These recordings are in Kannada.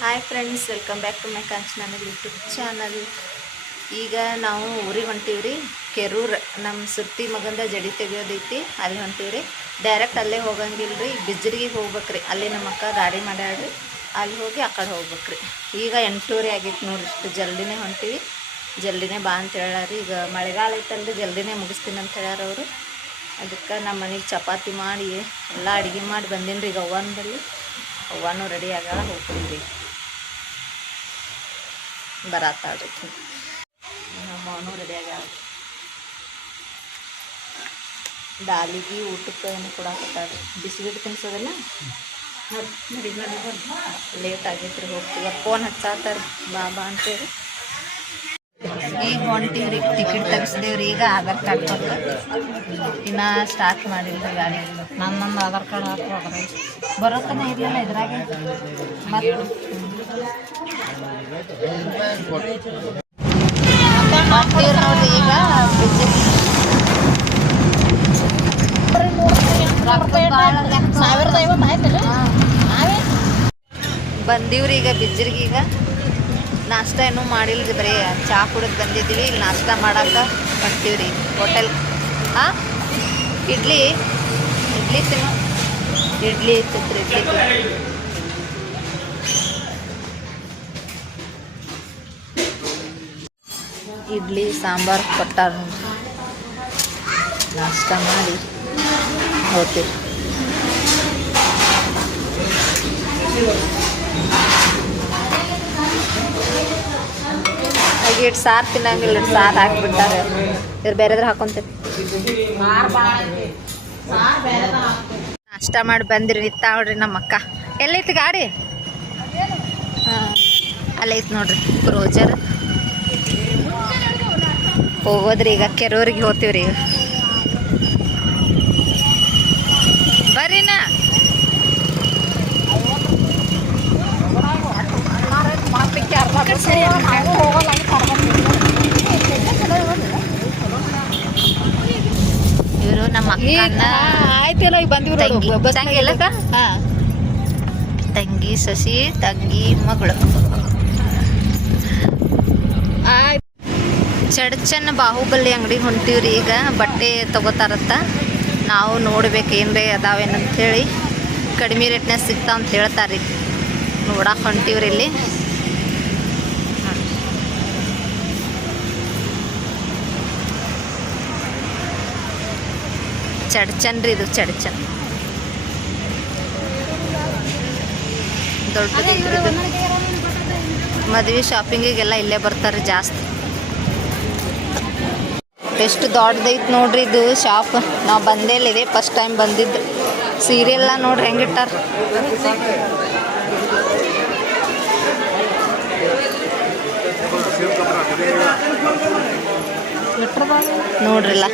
Hi friends, welcome back to my Kanchana YouTube channel. ಈಗ ನಾವು ಊರಿಗೆ ಹೊಂಟೀವ್ರಿ. ಕೆರೂರು ನಮ್ಮ ಸುತ್ತಿ ಮಗಂದ ಜಡಿ ತೆಗಿಯೋದೈತಿ, ಅಲ್ಲಿ ಹೊಂಟೀವ್ರಿ. ಡೈರೆಕ್ಟ್ ಅಲ್ಲೇ ಹೋಗಂಗಿಲ್ರಿ, ಬಿಜ್ರಿಗೆ ಹೋಗ್ಬೇಕ್ರಿ. ಅಲ್ಲಿ ನಮ್ಮ ಅಕ್ಕ ಗಾಡಿ ಮಾಡ್ಯಾಳ್ರಿ, ಅಲ್ಲಿ ಹೋಗಿ ಆ ಕಡೆ ಹೋಗ್ಬೇಕ್ರಿ. ಈಗ 8:30 ಆಗೈತೆ ನೋಡ್ರಿ. ಇಷ್ಟು ಜಲ್ದಿನೇ ಹೊಂಟೀವಿ, ಜಲ್ದಿನೇ ಬಾ ಅಂತ ಹೇಳ್ಯಾರಿ. ಈಗ ಮಳೆಗಾಲ ಐತಲ್ರಿ, ಜಲ್ದಿನೇ ಮುಗಿಸ್ತೀನಿ ಅಂತ ಹೇಳ್ಯಾರ ಅವರು. ಅದಕ್ಕೆ ನಮ್ಮ ಮನೆಗೆ ಚಪಾತಿ ಮಾಡಿ ಎಲ್ಲ ಅಡುಗೆ ಮಾಡಿ ಬಂದೀನಿ ರೀ. ಈಗ ಅವ್ವನಲ್ಲಿ ಅವ್ವನೂ ರೆಡಿ ಆಗಾಳ, ಹೋಗ್ತೀವಿ. ಬರತ್ತಾಳ್ರಿ ನಮ್ಮ ಅವನು ರೆಡಿ ಆಗ್ಯಾಳ. ಡಾಲಿಗೆ ಊಟಕ್ಕೆ ಏನು ಕೊಡಾಕತ್ತಾಳ್ರಿ, ಬಿಸಿಬಿಟ್ಟು ತಿನ್ಸೋದಲ್ಲ. ನೋಡಿ ಲೇಟ್ ಆಗೈತ್ರಿ, ಹೋಗ್ತೀವಿ. ಫೋನ್ ಹಚ್ಚಾತಾರ ಬಾ ಅಂತೇಳಿ. ಈಗ ಹೊಂಟೀವ್ರಿ, ಟಿಕೆಟ್ ತೆಗಿಸ್ದೇವ್ರಿ. ಈಗ ಆಧಾರ್ ಕಾರ್ಡ್ ಕೊಟ್ಟು ಇನ್ನೂ ಸ್ಟಾರ್ಟ್ ಮಾಡಿಲ್ಲ ಗಾಡಿ. ನನ್ನೊಂದು ಆಧಾರ್ ಕಾರ್ಡ್ ಹಾಕಿ ಬರೋತನ ಇರಲಿಲ್ಲ ಇದ್ರಾಗೆ. ಮತ್ತು ನೋಡ್ರಿ ಈಗ ಬಂದೀವ್ರಿ. ಈಗ ಬಿಜ್ಜರಿಗೆ ಈಗ ನಾಷ್ಟ ಏನೂ ಮಾಡಿಲ್ರಿ, ಬರೀ ಚಹಾ ಕುಡಿದು ಬಂದಿದ್ದೀವಿ. ಇಲ್ಲಿ ನಾಷ್ಟ ಮಾಡಕ್ಕೆ ಬರ್ತೀವ್ರಿ ಹೋಟೆಲ್. ಹಾಂ, ಇಡ್ಲಿ ತಿನ್ನು. ಇಡ್ಲಿ ಇರ್ತೈತ್ರಿ, ಇಡ್ಲಿ ಸಾಂಬಾರು ಕೊಟ್ಟಾರ. ನಾಷ್ಟ ಮಾಡಿ ಹೋಗ್ತೀವಿ. ಹಾಗೆ ಇಟ್ಟು ಸಾರು ತಿನ್ನಂಗಿಲ್ಲ, ಸಾರು ಹಾಕಿಬಿಟ್ಟಾರೆ. ಇವ್ರು ಬೇರೆದ್ರೆ ಹಾಕೊಂತೀವಿ. ನಾಷ್ಟ ಮಾಡಿ ಬಂದಿರಿ. ನಿಂತಾವ್ರಿ ನಮ್ಮ ಅಕ್ಕ. ಎಲ್ಲೈತಿ ಗಾಡಿ? ಹಾಂ, ಅಲ್ಲೈತಿ ನೋಡ್ರಿ ಕ್ರೋಜರ್. ಹೋಗೋದ್ರಿ ಈಗ ಕೆರೂರಿಗೆ ಹೋಗ್ತೀವ್ರಿ. ಈಗ ಬರ್ರಿನ. ಇವರು ನಮ್ಮ ಅಕ್ಕನ ತಂಗಿ ಸಸಿ, ತಂಗಿ ಮಗಳು. ಚಡ್ಚನ್ ಬಾಹುಬಲಿ ಅಂಗಡಿ ಹೊಂಟೀವ್ರಿ. ಈಗ ಬಟ್ಟೆ ತಗೋತಾರತ್ತ, ನಾವು ನೋಡ್ಬೇಕು ಏನ್ರಿ ಅದಾವೇನಂತ ಹೇಳಿ. ಕಡಿಮೆ ರೇಟ್ನಾಗ ಸಿಗ್ತಾವ ಅಂತ ಹೇಳ್ತಾರ್ರಿ, ನೋಡಕ್ಕೆ ಹೊಂಟೀವ್ರಿ. ಇಲ್ಲಿ ಚಡ್ಚನ್ ರೀ, ಇದು ಚಡ್ಚನ್ ದೊಡ್ಡದು. ಮದುವೆ ಶಾಪಿಂಗಿಗೆಲ್ಲ ಇಲ್ಲೇ ಬರ್ತಾರೆ ಜಾಸ್ತಿ. ಎಷ್ಟು ದೊಡ್ಡದೈತೆ ನೋಡ್ರಿ ಇದು ಶಾಪ್. ನಾವು ಬಂದೇಲಿದೆ, ಫಸ್ಟ್ ಟೈಮ್ ಬಂದಿದ್ದು. ಸೀರೆಲ್ಲ ನೋಡ್ರಿ ಹೆಂಗಿಟ್ಟಾರ. ನೋಡ್ರಿಲ್ಲ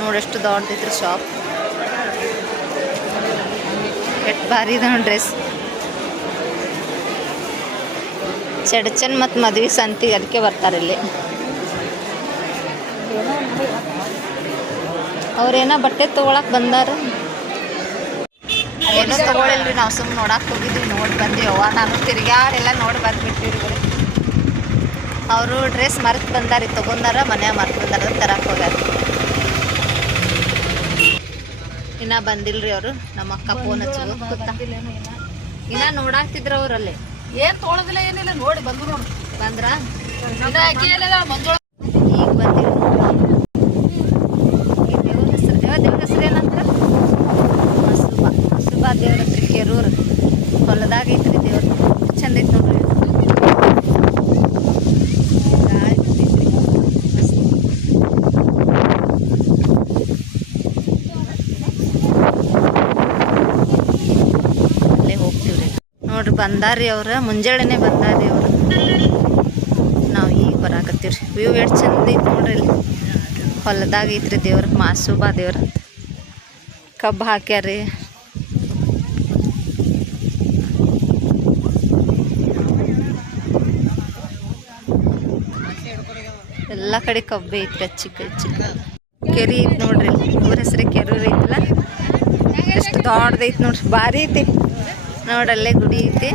ನೋಡಿ ಎಷ್ಟು ದೊಡ್ಡದೈತ್ರಿ ಶಾಪ್. ಎಷ್ಟು ಭಾರಿ ಇದೆ ನೋಡಿ ಡ್ರೆಸ್. ಚಡ್ಚನ್ ಮತ್ತು ಮದ್ವೆ ಸಂತಿಗೆ ಅದಕ್ಕೆ ಬರ್ತಾರೆ ಇಲ್ಲಿ. ಅವ್ರೇನೋ ಬಟ್ಟೆ ತೊಗೊಳಕ್ಕೆ ಬಂದಾರ. ಏನೋ ತೊಗೊಳಿಲ್ರಿ, ನಾವು ಸುಮ್ಮನೆ ನೋಡಕ್ಕೆ ಹೋಗಿದ್ವಿ. ನೋಡಿ ಬಂದ್ವಿ. ಅವ್ವ ನಾನು ತಿರ್ಗ್ಯಾಡೆಲ್ಲ ನೋಡಿ ಬಂದುಬಿಟ್ಟಿವ್ರಿ. ಬರೀ ಅವರು ಡ್ರೆಸ್ ಮರೆತು ಬಂದಾರಿ, ತೊಗೊಂಡಾರ, ಮನ್ಯಾಗ ಮರೆತು ಬಂದಾರ, ತರಕ್ಕೆ ಹೋಗ್ಯಾರ. ಇನ್ನೂ ಬಂದಿಲ್ರಿ ಅವರು. ನಮ್ಮ ಅಕ್ಕ ಫೋನ್ ಹಚ್ಚೋದು ಗೊತ್ತಾ, ಇನ್ನೂ ನೋಡಾಕ್ತಿದ್ರು ಅವರಲ್ಲಿ. ಏನ್ ತೊಗೊಳೋದಿಲ್ಲ, ಏನಿಲ್ಲ. ನೋಡಿ ಬಂದ್ರು, ನೋಡಿ ಬಂದ್ರ. ಈಗ ಬಂದಿಲ್ಲ. ದೇವ್ರ ಹೆಸರು ಏನಂತ? ಮಸುಬಾ ದೇವ್ರ ಹತ್ರ, ಕೆರೂರು ಹೊಲದಾಗ ಐತ್ರಿ ದೇವ್ರು. ಚಂದ ಐತೆ ನೋಡ್ರಿ. ಗಾಳಿ ಬಿದ್ದೈತ್ರಿ, ಅಲ್ಲೇ ಹೋಗ್ತೀವ್ರಿ. ನೋಡ್ರಿ ಬಂದಾರ್ರಿ ಅವ್ರು, ಮುಂಜಾನೆನೇ ಬಂದಾರ್ರಿ ಅವರು. ನಾವು ಈಗ ಬರಾಕತ್ತೀವ್ರಿ. ವ್ಯೂ ಎಷ್ಟು ಚಂದ ಐತೆ ನೋಡ್ರಿ. ಇಲ್ಲಿ ಹೊಲದಾಗ ಐತ್ರಿ ದೇವ್ರ, ಮಾಸುಬಾ ದೇವ್ರ. ಕಬ್ಬು ಹಾಕ್ಯಾರ್ರಿ. ಎಲ್ಲ ಕಡೆ ಕಬ್ಬೆ ಐತ್ರಿ, ಚಿಕ್ಕ ಚಿಕ್ಕ ಕೆರೆ ಐತಿ ನೋಡ್ರಿ. ಊರ ಹೆಸರು ಕೆರೂರು ಐತಲ್ಲ, ದೊಡ್ಡದೈತಿ ನೋಡ್ರಿ, ಭಾರಿ ಐತಿ ನೋಡಲ್ಲೇ ಗುಡಿ ಐತಿ.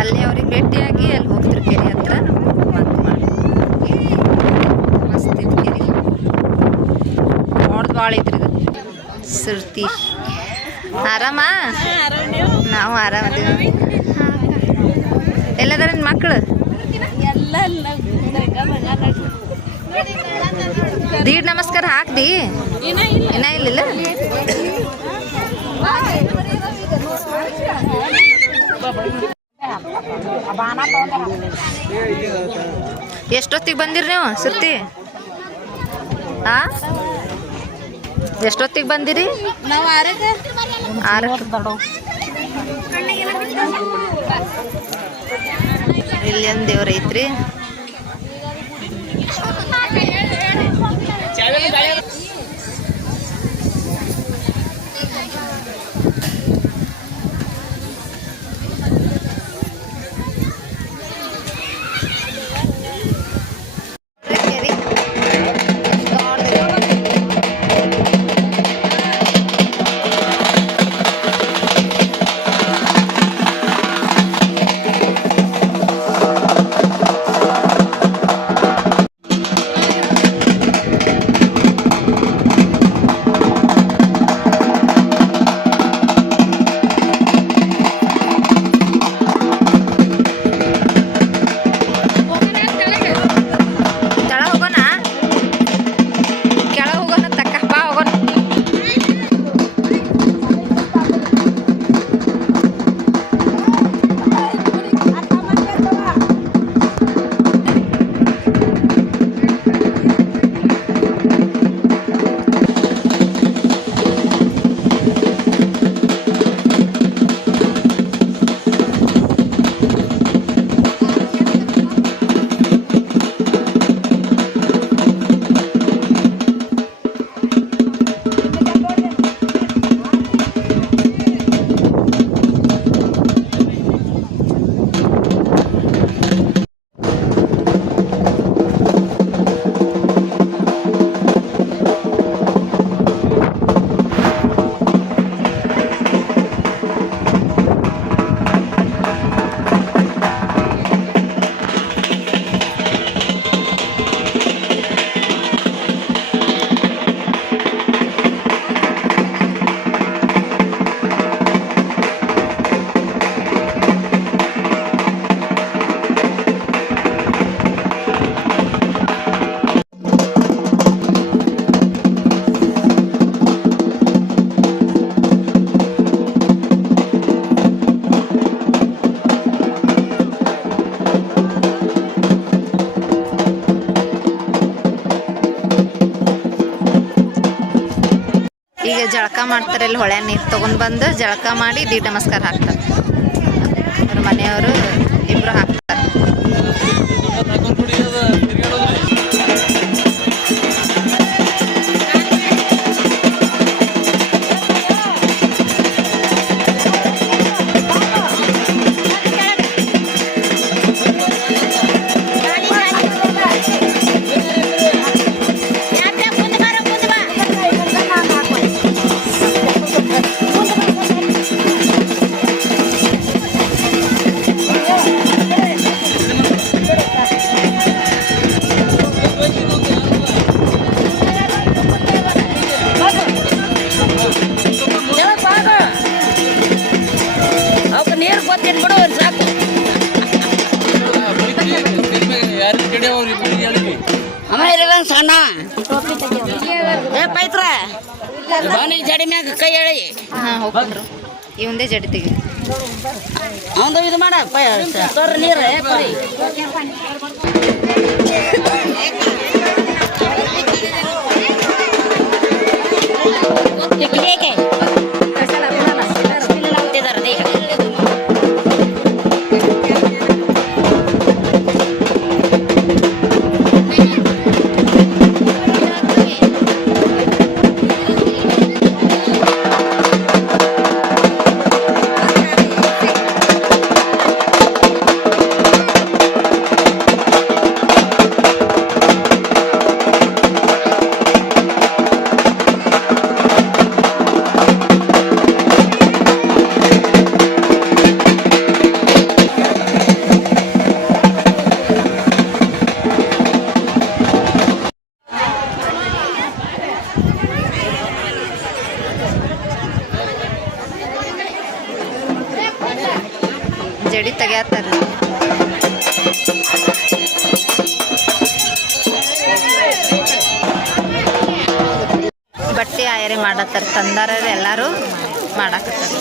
ಅಲ್ಲಿ ಅವ್ರಿಗೆ ಭೇಟಿಯಾಗಿ ಅಲ್ಲಿ ಹೋಗ್ತಿರು ಕೆರೆ ಹತ್ರ ಮಸ್ತ್ ಐತಿ ಕೆರೆ, ನೋಡ್ದು ಭಾಳ ಐತ್ರಿ ಇದು ಸುರ್ತಿ. ಆರಾಮ? ನಾವು ಆರಾಮದೀವಿ. ಎಲ್ಲದಾರ ನಿನ್ನ ಮಕ್ಕಳು? ದೀಡ್ ನಮಸ್ಕಾರ ಹಾಕ್ದಿ? ಇನ್ನ ಇಲ್ಲಿಲ್ಲ. ಎಷ್ಟೊತ್ತಿಗೆ ಬಂದಿರಿ ನೀವು ಸುತ್ತಿ? ಎಷ್ಟೊತ್ತಿಗೆ ಬಂದಿರಿ? ನಾವು 6ಕ್ಕೆ. ಇಲ್ಲಿ ಒಂದು ದೇವ್ರ ಐತ್ರಿ. ಈಗ ಜಳಕ ಮಾಡ್ತಾರೆ, ಇಲ್ಲಿ ಹೊಳೆ ನೀರು ತೊಗೊಂಡು ಬಂದು ಜಳಕ ಮಾಡಿ ದೀಡ್ ನಮಸ್ಕಾರ ಹಾಕ್ತಾರೆ. ಅವ್ರ ಮನೆಯವರು ಇಬ್ಬರು ಹಾಕ್ತಾರೆ. ಸಣ್ಣ ಪೈತ್ರ ಜಡಿ ಮ್ಯಾಗ ಕೈ ಹೇಳಿ ಹೋಗ್ಬಂದ್ರು ಇವಂದೇ ಜಡಿ ತೆಗಿ ಅವಂದು ಇದು ಮಾಡ ತೋರ್ರಿ ನೀರು ಜಡಿ ತೆಗ್ಯಾತಾರ. ಬಟ್ಟೆ ಆಯರಿ ಮಾಡತ್ತಾರ, ತಂದಾರ ಎಲ್ಲರೂ ಮಾಡಾಕತ್ತಾರ.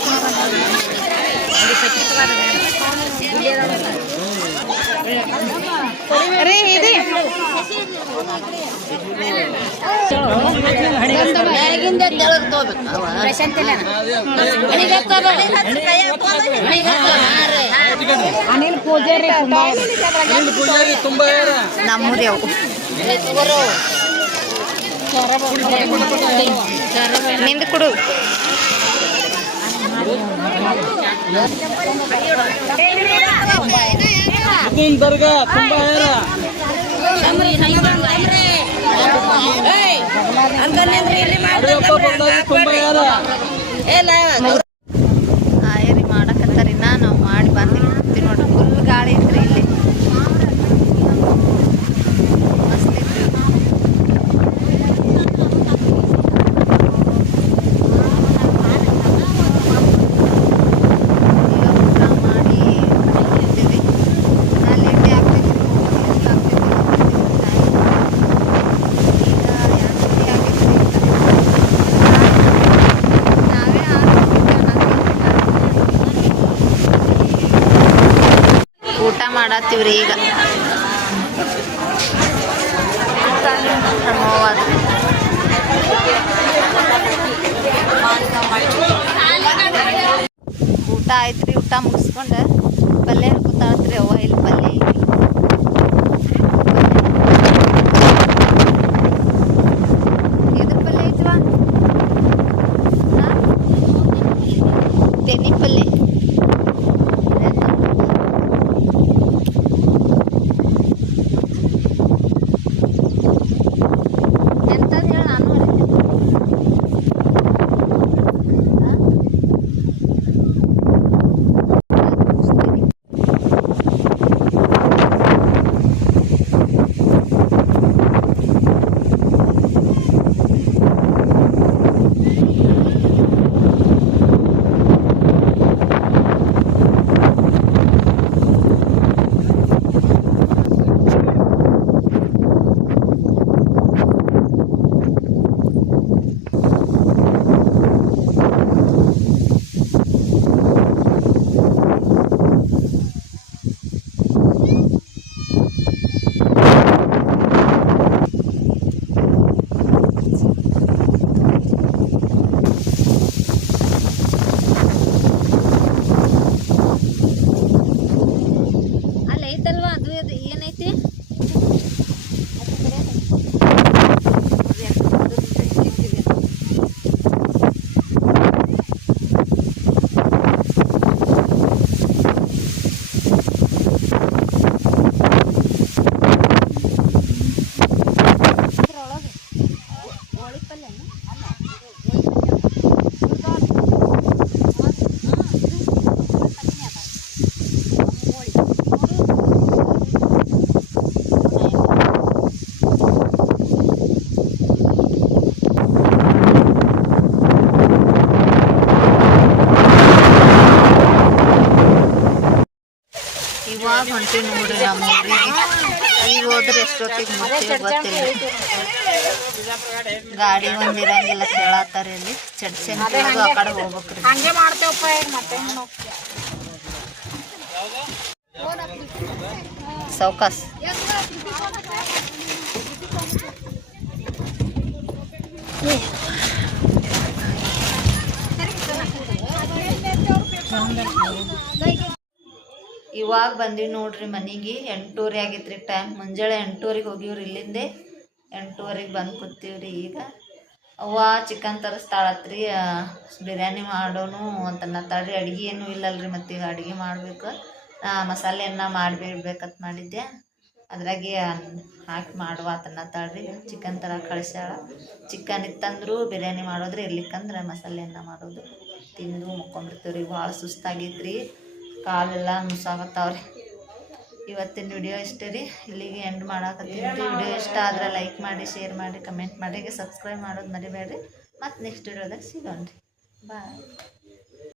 ನಮ್ಮೂರಿ ಅವು ನಿಂದು ಕೊಡು. ಆಯರಿ ಮಾಡಕತ್ತಾರಿನ ನಾವು ಮಾಡಿ ಬಂದು ಹೋಗ್ತೀವಿ ನೋಡ್ರಿ. ಫುಲ್ ಗಾಳಿ ಐತ್ರಿ ಇಲ್ಲಿ, ಮಸ್ತ್ ಐತ್ರಿ. ಊಟ ಮಾಡತ್ತೀವ್ರಿ ಈಗ. ಊಟ ಆಯ್ತ್ರಿ. ಊಟ ಮುಗಿಸ್ಕೊಂಡು ಪಲ್ಯ ಕೂತಾತ್ರಿ. ಅವ್ವ ಇಲ್ಲಿ ಪಲ್ಯ ಐತಿ. ಎದ್ರ ಪಲ್ಯ ಐತಿವ? ತೆನಿ ಪಲ್ಯ. ಏನೈತಿ? ಇವಾಗ ಹೊಂಟಿ ನೋಡ್ರಿ ನಮ್ಮ ಊರಿಗೆ. ಈಗ ಹೋದ್ರೆ ಎಷ್ಟೊತ್ತಿಗೆ ಮುಟ್ತೀವಿ ಗೊತ್ತಿಲ್ಲ. ಗಾಡಿ ಒಂದು ಇರಂಗಿಲ್ಲ ಕೇಳತ್ತಾರ. ಇಲ್ಲಿ ಚಡ್ಸಿ ಆ ಕಡೆ ಹೋಗ್ಬೇಕ್ರಿ. ಸೌಕಾಸ್ ಇವಾಗ ಬಂದೀವಿ ನೋಡ್ರಿ ಮನೆಗೆ. 8:30 ಆಗೈತ್ರಿ ಟೈಮ್. ಮುಂಜಾನೆ 8:00ಗೆ ಹೋಗಿವ್ರಿ. ಇಲ್ಲಿಂದೆ 8:30ಗೆ ಬಂದು ಕೂತೀವ್ರಿ. ಈಗ ಅವ್ವ ಚಿಕನ್ ತರಿಸ್ತಾಳತ್ರಿ. ಬಿರಿಯಾನಿ ಮಾಡೋನು ಅಂತ ಅನ್ನತ್ತಾಳ್ರಿ. ಅಡುಗೆ ಏನೂ ಇಲ್ಲಲ್ರಿ, ಮತ್ತೀಗ ಅಡುಗೆ ಮಾಡ್ಬೇಕು. ಮಸಾಲೆ ಅನ್ನ ಮಾಡಿಬಿಡ್ಬೇಕಂತ ಮಾಡಿದ್ದೆ. ಅದ್ರಾಗೆ ಹಾಕಿ ಮಾಡುವ ಅನ್ನತ್ತಾಳ್ರಿ. ಚಿಕನ್ ಥರ ಕಳಿಸ್ಯಾಳ. ಚಿಕನ್ ಇತ್ತಂದ್ರು ಬಿರಿಯಾನಿ ಮಾಡೋದ್ರೆ, ಇರ್ಲಿಕ್ಕಂದ್ರೆ ಮಸಾಲೆ ಅನ್ನ ಮಾಡೋದು. ತಿಂದು ಮುಕ್ಕೊಂಡ್ಬಿಡ್ತೀವ್ರಿ. ಭಾಳ ಸುಸ್ತಾಗೈತ್ರಿ, ಕಾಲೆಲ್ಲ ನುಸಾಗತ್ತಾವ್ರಿ. ಇವತ್ತಿನ ವಿಡಿಯೋ ಇಷ್ಟೇ ರೀ. ಇಲ್ಲಿಗೆ ಎಂಡ್ ಮಾಡಾಕತ್ತೀನಿ. ವಿಡಿಯೋ ಇಷ್ಟ ಆದರೆ ಲೈಕ್ ಮಾಡಿ, ಶೇರ್ ಮಾಡಿ, ಕಮೆಂಟ್ ಮಾಡಿ, ಸಬ್ಸ್ಕ್ರೈಬ್ ಮಾಡೋದು ಮರಿಬೇಡ್ರಿ. ಮತ್ತು ನೆಕ್ಸ್ಟ್ ವಿಡಿಯೋದಾಗ ಸಿಗೋಣ ರೀ. ಬಾಯ್.